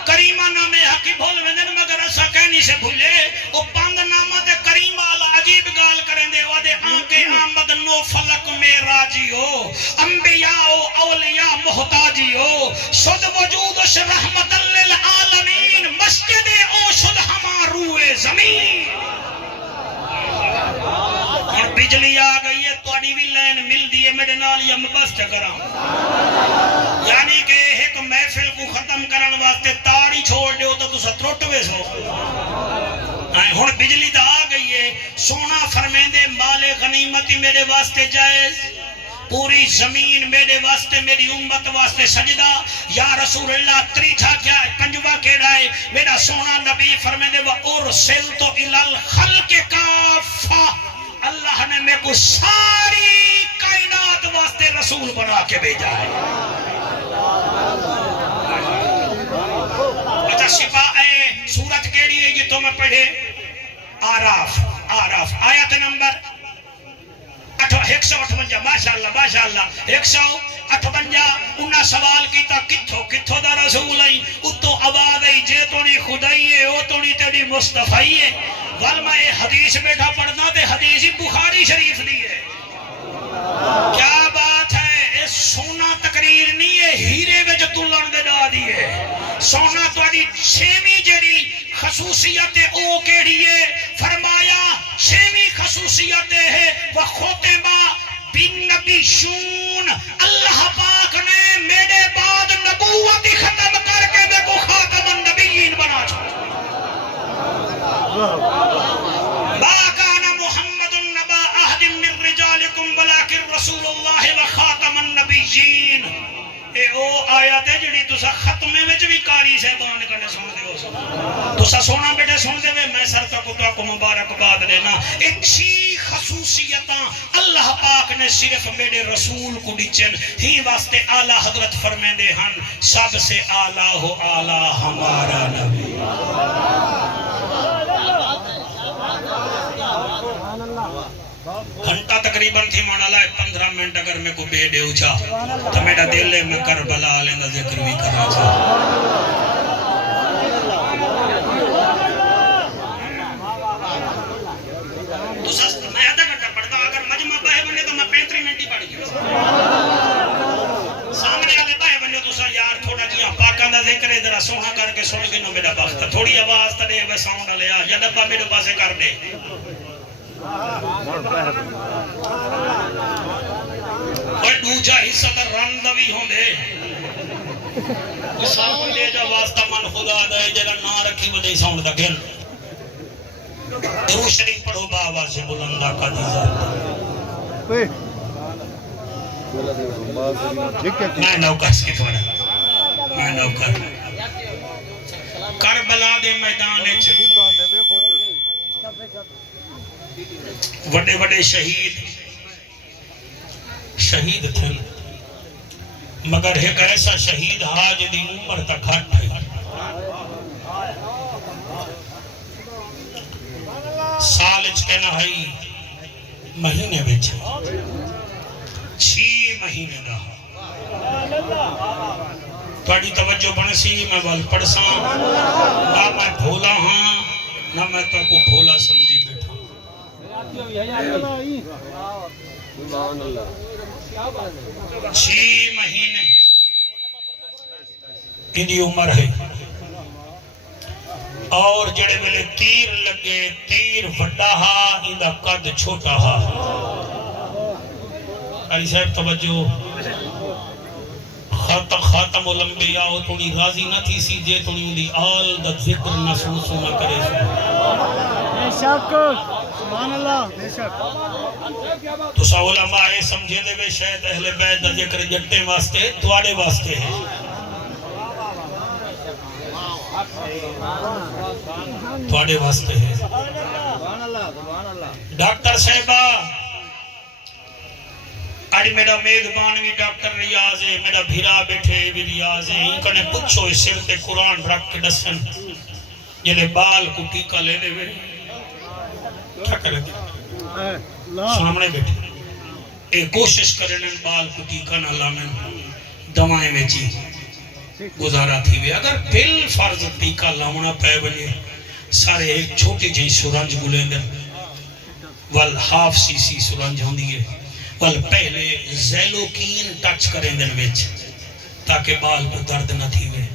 کریمہ نامے حقی بھول ویندن مگر ایسا کہنی سے بھولے وہ پند نامہ دے کریمہ اللہ عجیب گال کریں دے وادے آنکے آمد نو فلک میں راجی ہو انبیاء و اولیاء محتاجی ہو شد وجود اس رحمت للعالمین مسجد او شد ہما روح زمین اور بجلی آ گئی ہے توڑی بھی لین مل دیئے میرے نال یا مبست کرام یعنی کہ ایک محفل کو ختم کرن واسطے تاری چھوڑ دیو تو تو ستروٹوے سو ہون بجلی دا آ گئی ہے سونا فرمیندے مال غنیمتی میرے واسطے جائز پوری زمین میرے واسطے میری امت واسطے سجدہ یا رسول اللہ تریچھا کیا ہے پنجوہ کیڑا ہے میرا سونا نبی فرمیندے وَأُرْسِلْتُ إِلَى الْخَلْقِ كَافَّةً اللہ نے میں کو ساری کائنات واسطے رسول بنا کے بھیجا ہے اچھا شفاء سورت کیڑی ہے یہ تو میں پڑھے آراف آیت نمبر 158 ماشاءاللہ 158 انہا سوال کیتا کتھو دا رسول آئی اتو آواز آئی جے تونی خدائی ہے او تونی تیری مصطفی ہے والمہ حدیث بیٹھا پڑھنا تے حدیثی بخاری شریف دی ہے کیا بات ہے سونا تقریر نہیں ہے ہیرے میں جو تلن دے دا دی ہے سونا تو آدھی چھیمی جڑی خصوصیت او کیڑی ہے فرمایا چھیمی خصوصیت ہے وَخُتِمَ بِالنَّبِيُّونَ اللہ پاک نے میرے بعد نبوت ختم کر کے میں کو خاتم النبیین بنا چھوڑا ما کان محمد نبا احد من رجالکم ولیکن رسول اللہ وخاتم النبیین اے او آیات ہے جڑی تسا ختمے میں بھی کاری صاحبان کرنے سن دے ہو تسا سونا بیٹے سن دے میں سر تک تو کو مبارک باد لینا ایک چھی خصوصیتاں اللہ پاک نے صرف میرے رسول کو دیچن ہی واسطے اعلیٰ حضرت فرمیندے ہن سب سے اعلیٰ ہو اعلیٰ ہمارا نبی. گھنٹہ تقریباً تھی مانا لائے 15 منٹ اگر میں کو بے دے اچھا تو میرا دل ہے میں کربلا لیندہ ذکر بھی کرنا چاہتا. تو سست میں آدھا گھنٹہ پڑھتا اگر مجمع پاہے بنے تو میں 35 منٹ ہی پڑھ گیا. سامنے آلے پاہے بنے تو سا یار تھوڑا جیاں پاکاں دا ذکر ہے ذرا سوہا کر کے سن کے نو میرا بخت تھوڑی آواز تا دے وہ ساؤنڈ آلے آ یا ڈبا میرے پاسے کر دے. اور دوجہ حصہ در رندوی ہوں دے ساؤنڈ دے جا واسطہ من خدا دے جگہ نہ رکھی بڑے ساؤنڈ دا گھن درود شریف پڑھو بابا سے بلندہ کا دیزا. میں نوکر اس کی تھوڑا میں نوکر کربلا دے میدان وڈے وڈے شہید تھے مگر ایک ایسا شہید آج دی عمر تک گھٹ ہے. سالچ کے نہائی مہینے بچ 6 مہینے دا تھوڑی توجہ بنسی میں وال پڑھساں نہ میں بھولا ہاں نہ میں تو کو بھولا سمجھی بیٹھا. 6 مہینے کی عمر ہے اور جڑے ملے تیر لگے تیر وڈا ہا اندہ قد چھوٹا ہا. علی صاحب توجہ خاتم الانبیاء تھوڑی راضی نہ تھی سی جے تھوڑی اندھی آل دا ذکر نصوص نہ کرے بے شک سبحان اللہ بے شک. تو سا علماء سمجھے دے بے شاید اہل بیت دا ذکر جٹے واسطے دوارے واسطے ہیں. تھوڑے واسطے ہیں ڈاکٹر صاحبہ آج میرا میدبان بھی ڈاکٹر ریاض ہے میرا بھیرا بیٹھے بھی ریاض ہے ان کنے پچھو اس سر تے قرآن رکھ کے دسن جنہیں بال کو ٹیکہ لے دے ہوئے کیا کرے سامنے بیٹھے ایک کوشش کرنے بال کو ٹیکہ نہ لانے دوائیں میں چیز گزارا تھی ہوئے اگر بل فرض ٹیکہ لاؤنا پہ بنے سارے ایک چھوٹی جہی سرنج بلیں دن وال ہاف سی سی سرنج ہوں دیئے وال پہلے زیلوکین ٹچ کریں دن ویچ تاکہ بال کو درد نہ تھی ہوئے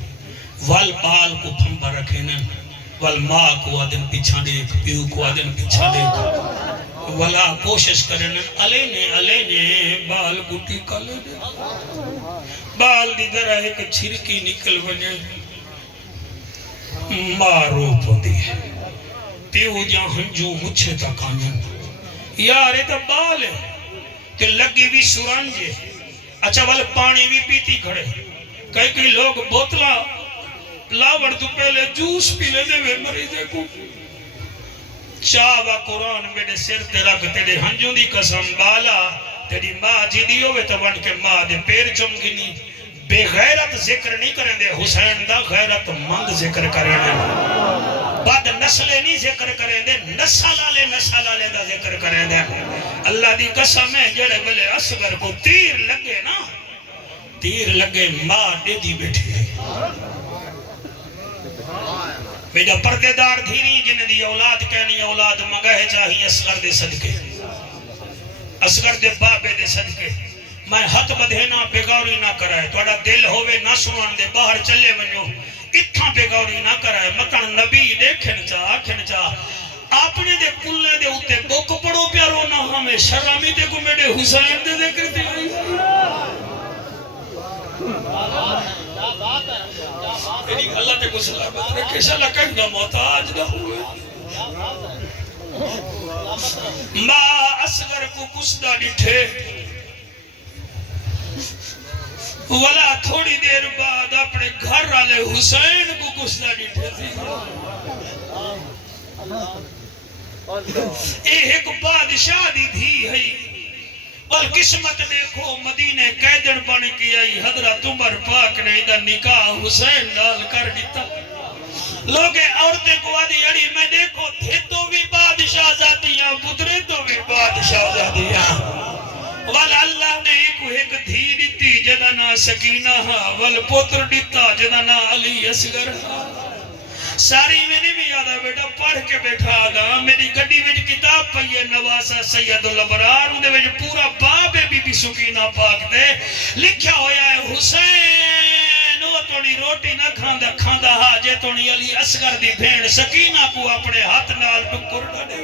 وال بال کو پھمبا رکھیں دن وال ماں کو آدن پیچھا دیکھ پیو کو آدن پیچھا دیکھ والا کوشش کریں دن علینے بال کو ٹیکہ لے دن بال دی ذرا ایک چھرکی نکل بنے مارو پوندی ہے پیو جاں ہنجو مچھے تک آنجن یار یہ تو بال ہے کہ لگی بھی سرنجے اچھا والے پانی بھی پیتی کھڑے کئی لوگ بوتلا لاوڑ تو پہلے جوس پی لے دے مریضے کو چاہ و قرآن میرے سر تے رکھ تیرے ہنجوں دی قسم بالا تیری ماں جی دی ہوئے تو بن کے ماں دے پیر چمگنی بے غیرت ذکر نہیں کریں دے حسین دا غیرت مند ذکر کریں دے بعد نسلے نہیں ذکر کریں دے نسل آلے دا ذکر کریں دے. اللہ دی قسم ہے جڑے بلے اصغر کو تیر لگے نا تیر لگے ماں دے دی بیٹھے میرا پردے دار دھیری جن دی اولاد کہنی اولاد مگاہ چاہی اصغر دے صدقے اصغر دے بابے دے صدقے میں ہاتھ بدھینا بیگوری نہ کرائے توڑا دل ہوئے نہ سنان دے باہر چلے ونیو اتھا بیگوری نہ کرائے مطلب نبی دیکھن چاہ اپنے دے کلے دے ہوتے بک پڑو پیارو نہ ہمیں شرامی دے کو میرے حسین دے ذکر دے میری اللہ تے کو سلامت رکھے شاءاللہ کہیں گا محتاج نہ ہوئے ماں اصغر کو کسدہ ڈٹھے والا تھوڑی دیر بعد اپنے گھر والے حسین کو کسدہ ڈٹھے تھی ایک بادشاہ دی دھی ہے اور قسمت دیکھو مدینے قیدن بن کے آئی حضرت عمر پاک نے ادھر نکاح حسین نال کر دیتا لوگ عورتیں کو آدھی اڑی میں دیکھو تھے تو بھی بادشاہ زادیاں پترے تو بھی بادشاہ زادیاں والا اللہ نے ایک دھی دیتی جدا نا سکینہ ہاں وال پتر دیتا جدا نا علی اصغر ہاں ساری میں نے بھی یاد ہے بیٹا پڑھ کے بیٹھا گا میری گڈی وچ کتاب پئی ہے نواسا سید الابرار اون دے وچ پورا باب ہے بی بی سکینہ پاک دے لکھیا ہویا ہے حسین او توڑی روٹی نہ کھاندا کھاندا ہا جے توڑی علی اصغر دی بھین سکینہ کو اپنے ہاتھ نال ٹکر ڈے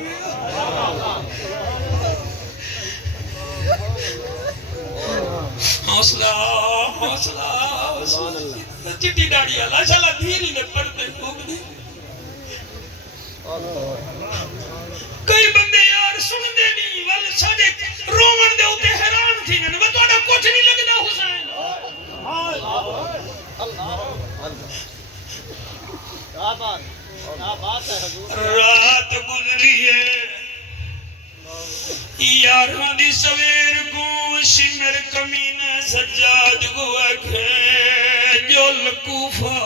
حوصلہ حوصلہ چٹی ڈاڑی اللہ چلا دھیری نے پڑھتے خوب دی کئی بندے یار سن دے نہیں والے ساڑے رومن دے ہوتے حیران تھی نے وہ توڑا کچھ نہیں لگتا حسین رات گزری ہے یاراں دی سویر کو شمر کمین سجاد کو اکھے جو لکوفہ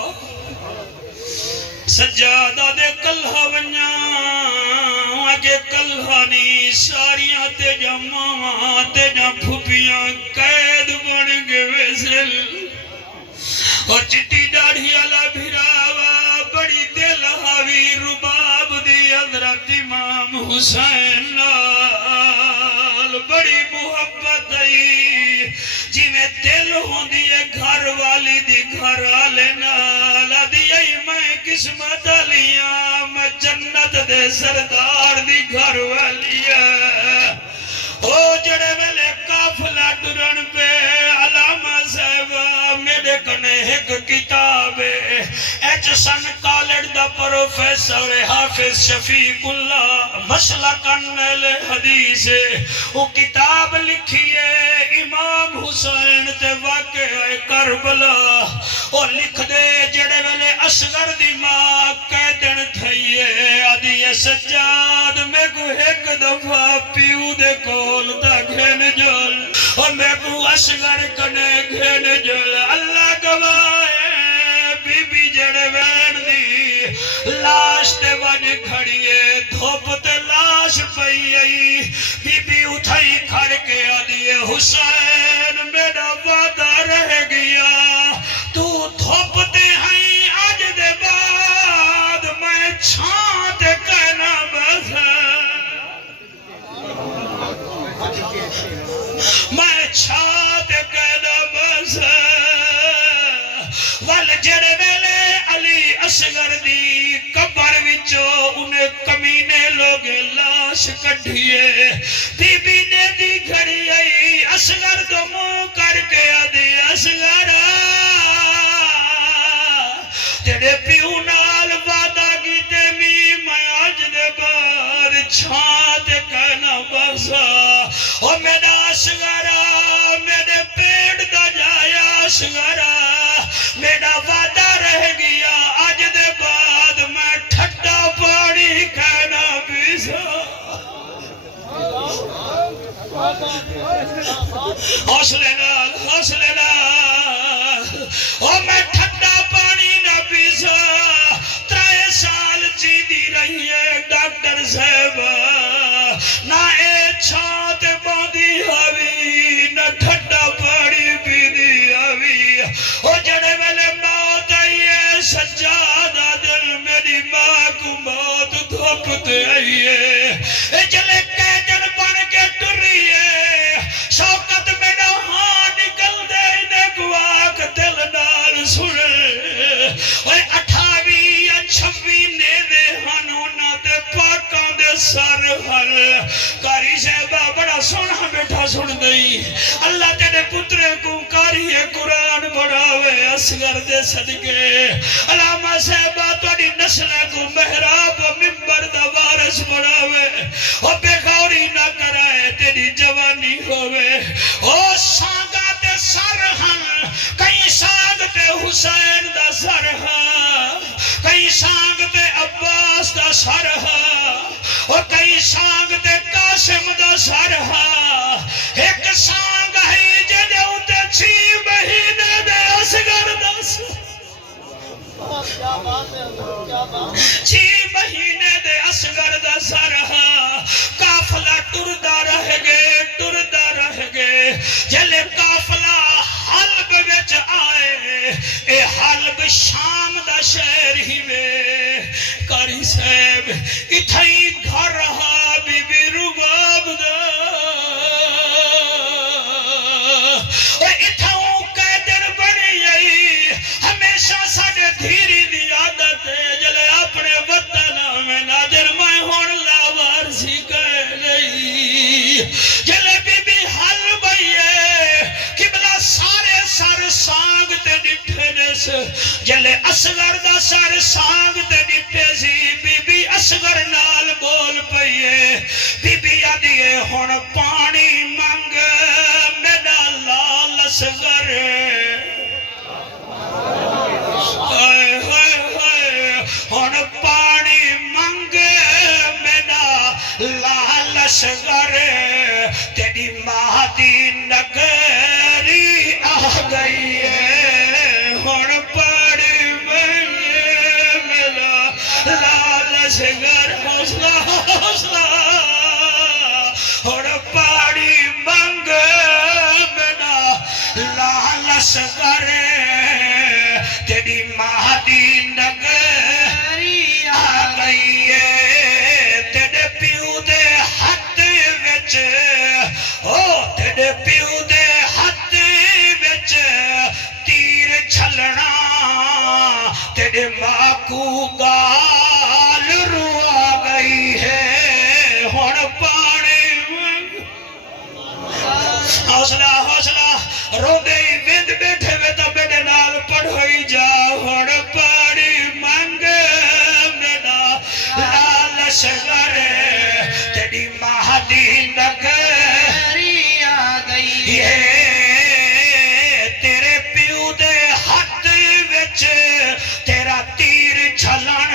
سجادہ دے کلہا ونیاں آگے کلہا نی ساریاں تے جا ماں تے جا پھپیاں قید بن گے ویسل اور چٹی ڈاڑھی علا بھراوا بڑی دل ہاوی رباب دی حضرت امام حسین نال بڑی محبت ہے جی میں دل ہوں دیئے گھر والی دی گھر آلے نال دیئے میں قسمت لیاں میں جنت دے سردار دی گھر والی ہے او جڑے ویلے کافلہ ڈرن پہ علامہ صاحبہ میرے کنے ایک کتاب ہے ایچسن کالج دا پروفیسر حافظ شفیق اللہ مسلکن حدیث وہ کتاب لکھی ہے امام حسین تے واقعہ کربلا وہ لکھ دے جڑے ویلے اصغر دی ماں قیدن تھئیے آدھی سجاد میں کو ایک دفعہ پیو دے کول دا گھن جل اور میں کو اصغر کنے گھن جل اللہ گواہ بی بی جڑے وین دی لاش تے ون کھڑیے دھوپ تے لاش پئی آئی بی بی اٹھائی کھڑ کے آدھی حسین میرا وعدہ رہ گیا تو دھوپ تے ہیں آج دے بعد میں چھاں تے کہنا بس میں چھاں تے کہنا بس وال جڑے ویلے علی اصغر دی قبر وچو انہیں کمینے لوگ لاش کٹھیے بی بی نے دی گھڑی آئی اصغر تو منہ کر کے آدھی اصغر تیرے پیو نال وعدہ کی تیمی میں آج دے بار چھانت کہنا بسا او میرا اصغرہ میرے پیڑ دا جایا اصغرہ میرا وعدہ رہ گیا آج دے بعد میں ٹھٹا پانی کہنا بسا حوصلے نال او میں ٹھٹا پانی نہ پیسا 3 سال چیدی رہی ہے ڈاکٹر صاحب نہ اے چھانت باندھی ہوئی نہ ٹھٹا پانی پیدی ہوئی او جڑے ویلے موت آئی ہے سجادہ دل میری ماں کو موت دھوپتے آئی ہے اے جلے قیدن بن کے ٹری ہے شوکت میرا ہاں نکل دے انہیں گواک دل نال سنے اوہ 28 یا 26 نیوے ہنونا تے پاکاں دے سر ہر کاری صاحبہ بڑا سونا بیٹھا سن دئی اللہ تیرے پترے کو کاری قرآن بڑھاوے اصغر دے صدقے علامہ صاحبہ توڑی نسل کو محراب و ممبر دا وارث بڑھاوے او بے غوری نہ کرائے تیری جوانی ہوئے او سانگا تے سر ہن کئی سانگ تے حسین دا سر ہن کئی سانگ تے عباس دا سر ہن اور کئی سرہا ایک سانگ ہے جدے اتے 6 مہینے دے اصغر دا سر 6 مہینے دے اصغر دا سرہا قافلہ ٹردا رہ گئے جلے قافلہ حلب وچ آئے اے حلب شام دا شہر ہی میں کاری صاحب اتھائی گھر رہا بی بی رباب دا اور اتھاؤں قیدر بنی آئی ہمیشہ ساڑے دھیری دی عادت ہے جلے اپنے وطن میں نادر میں ہون لاوار سی کہہ گئی جلے بی بی حل بھئیے قبلہ سارے سر سانگ تے ڈٹھے نس جلے اصغر دا سر سانگ تے ڈٹھے سی بی بی اصغر نال بول پئیے بی بی آدھیے ہون پانی منگ میڈا لال اصغر ہون پانی منگ میڈا لال اصغر تیری ماں دی نگری آ گئی ہے ہون پانی منگ میڈا لال اصغر حوصلہ ہون پانی منگ میڈا لال اصغر تیری ماں دی نگری آ گئی ہے تیرے پیو دے ہاتھ وچ تیرے پیو دے ہاتھ وچ تیر چھلنا تیرے ماں کو گال رو آ گئی ہے ہون پانی حوصلہ رو دے وند بیٹھے وے تا بیٹے نال پڑھوئی جا ہون پانی منگ میڈا لال اصغر تیری ماں دی نگری آ گئی ہے تیرے پیو دے ہاتھ وچ تیرا تیر چھلن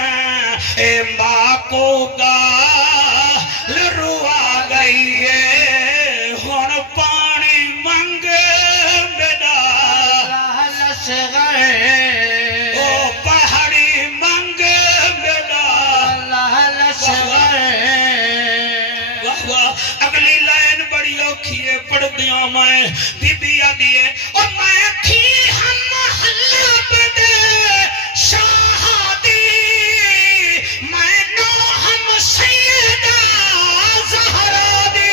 اے ماں کو گال رو آ گئی ہے ہون پانی منگ میڈا لال اصغر او پہاڑی منگ میڈا لال اصغر اگلی لائن بڑی اوکھی ہے پڑھ دیاں میں بی بی آدھیے اور میں تھی ہم حلب دے شاہدی میں نو ہم سیدہ زہرا دی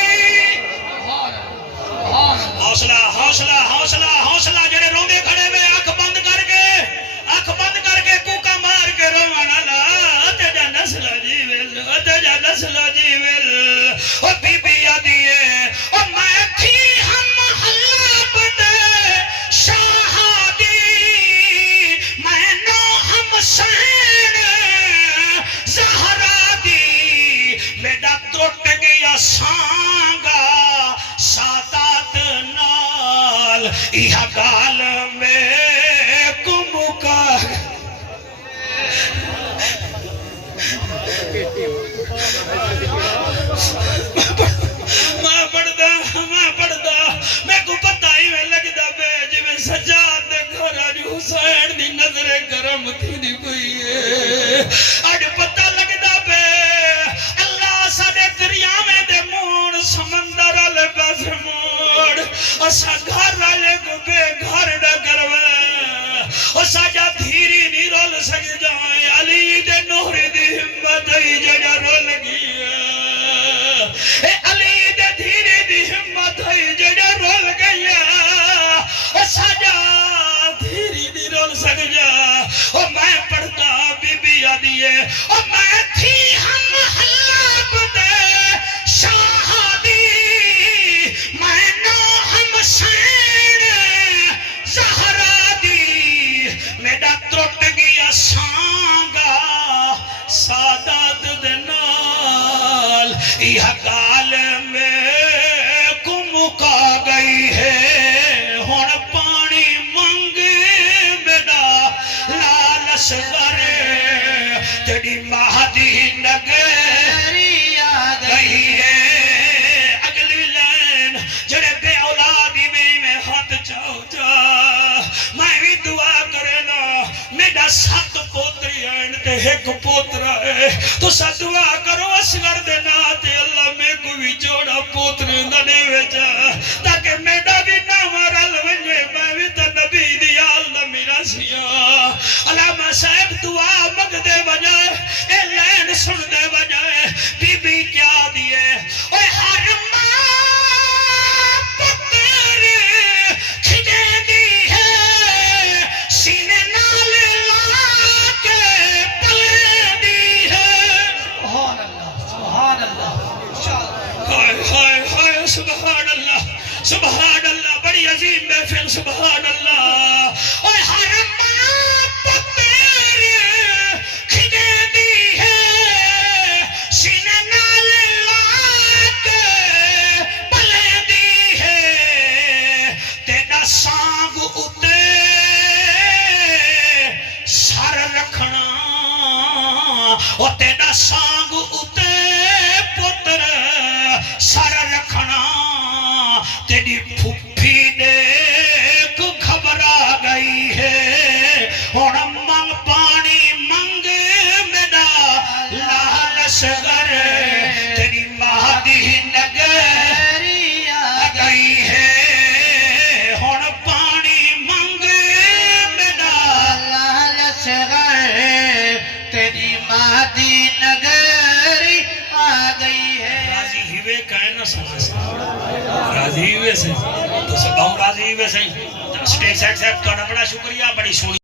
حوصلہ جڑے روندے کھڑے ہوئے آنکھ بند کر کے کوکا مار کے روانا لا تیجا نسل جیویل اور بی بی آدھیے اور میں تھی ہم حلب دے شاہدی میں نو ہم سین زہرا دی میڈا ٹوٹ گیا سانگا سادات نال یہ گال میں کمکا میں پڑھدا میں کو پتہ ہی میں لگدا پے جویں سجاد دے گھر اج حسین دی نظر گرم تھی دی پئی ہے اج پتہ لگدا پے اللہ ساڈے دریاویں دے موڑ سمندر والے پاس موڑ اسا گھر والے کو بے گھر نہ کروا او ساجا دھیری نہیں رول سک جائے علی دے نوری دی ہمت ہی جڑا رول گئی اے علی دے دھیری دی ہمت ہی جڑا رول گئی او ساجا دھیری نہیں رول سک جا او میں پڑھتا بی بی آدھیے او میں تھی ہم حلب دے شاہدی میں نو ہم سین زہرا دی میڈا ٹوٹ گیا سانگا سادات دے نال ایک پوترا ہے تو دعا کرو اصغر دے ناتے اللہ میں کو بھی جوڑا پوترے نہ دے ویچا تاکہ میڈا بھی نام رل ونجے میں بھی تا نبی دی آلہ میرا سیا علامہ صاحب دعا مگ دے بجائے اے لین سن دے بجائے بی بی کیا دیئے اوہ ہر ماں پتر کھجے دی ہے سینے نال لا کے پلے دی ہے سبحان اللہ ہائے ہائے ہائے سبحان اللہ بڑی عظیم محفل سبحان اللہ اور ہر ماں پتر کھجے دی ہے سینے نال لا کے پلے دی ہے تیرا سانگ اتے سر رکھنا اور تیرا سانگ اتے پتر سر رکھنا تیری پھپھی دیکھ گھبرا گئی ہے اور منگ پانی منگ میرا لال اصغر تیری مہدی نگری آ گئی ہے اور پانی منگ میرا لال اصغر تیری مہدی نگری آ گئی ہے راضی ہوئے کہیں نہ سمجھ راضی ہوئے سے تو سب راضی ہوئے سے سٹیک سیٹ تو بڑا شکریہ بڑی سونی